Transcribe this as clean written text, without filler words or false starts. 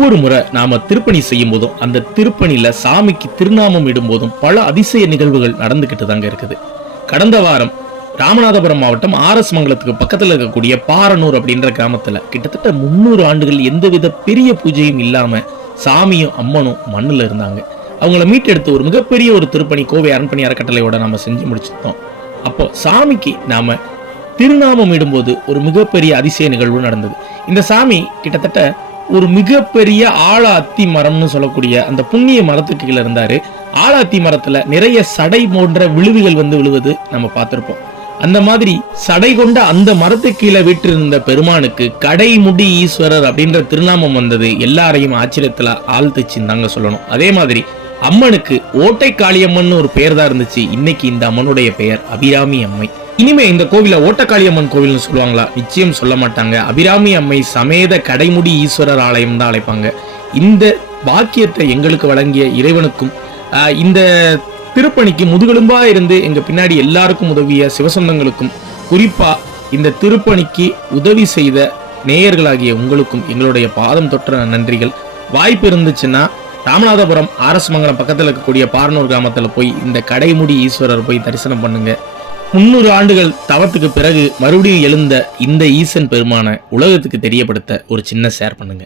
ஒவ்வொரு முறை நாம திருப்பணி செய்யும் போதும் அந்த திருப்பணியில சாமிக்கு திருநாமம் இடும் போதும் பல அதிசய நிகழ்வுகள் நடந்துகிட்டு தாங்க இருக்குது. கடந்த வாரம் ராமநாதபுரம் மாவட்டம் ஆர்எஸ் மங்கலத்துக்கு பக்கத்துல இருக்கக்கூடிய பாரனூர் அப்படின்ற கிராமத்துல கிட்டத்தட்ட 300 ஆண்டுகள் எந்தவித பெரிய பூஜையும் இல்லாம சாமியும் அம்மனும் மண்ணுல இருந்தாங்க. அவங்கள மீட்டெடுத்து ஒரு மிகப்பெரிய ஒரு திருப்பணி கோவை அரண்பணி அறக்கட்டளையோட நம்ம செஞ்சு முடிச்சிருந்தோம். அப்போ சாமிக்கு நாம திருநாமம் இடும்போது ஒரு மிகப்பெரிய அதிசய நிகழ்வு நடந்தது. இந்த சாமி கிட்டத்தட்ட ஒரு மிகப்பெரிய ஆழ அத்தி மரம்னு சொல்லக்கூடிய அந்த புண்ணிய மரத்துக்கு கீழே இருந்தாரு. ஆழ அத்தி மரத்துல நிறைய சடை போன்ற விழுதுகள் விழுவது நம்ம பார்த்திருப்போம். அந்த மாதிரி சடை கொண்ட அந்த மரத்துக்கு கீழே வீற்றிருந்த பெருமானுக்கு கடைமுடி ஈஸ்வரர் அப்படின்ற திருநாமம் வந்தது எல்லாரையும் ஆச்சரியத்துல ஆழ்த்துச்சுன்னு தாங்க சொல்லணும். அதே மாதிரி அம்மனுக்கு ஓட்டை காளியம்மன் ஒரு பெயர் தான் இருந்துச்சு. இன்னைக்கு இந்த அம்மனுடைய பெயர் அபிராமி அம்மை. இனிமே இந்த கோவில ஓட்டக்காளியம்மன் கோவில்னு சொல்லுவாங்களா? நிச்சயம் சொல்ல மாட்டாங்க. அபிராமி அம்மை சமேத கடைமுடி ஈஸ்வரர் ஆலயம் தான் அழைப்பாங்க. இந்த பாக்கியத்தை எங்களுக்கு வழங்கிய இறைவனுக்கும் இந்த திருப்பணிக்கு முதுகெலும்பா இருந்து எங்க பின்னாடி எல்லாருக்கும் உதவிய சிவசொந்தங்களுக்கும், குறிப்பா இந்த திருப்பணிக்கு உதவி செய்த நேயர்களாகிய உங்களுக்கும் எங்களுடைய பாதம் தொற்ற நன்றிகள். வாய்ப்பு இருந்துச்சுன்னா ராமநாதபுரம் ஆர்எஸ் மங்கலம் பக்கத்தில் இருக்கக்கூடிய பாரனூர் கிராமத்தில் போய் இந்த கடைமுடி ஈஸ்வரர் போய் தரிசனம் பண்ணுங்க. 300 ஆண்டுகள் தவத்துக்கு பிறகு மறுபடியும் எழுந்த இந்த ஈசன் பெருமான உலகத்துக்கு தெரியப்படுத்த ஒரு சின்ன ஷேர் பண்ணுங்க.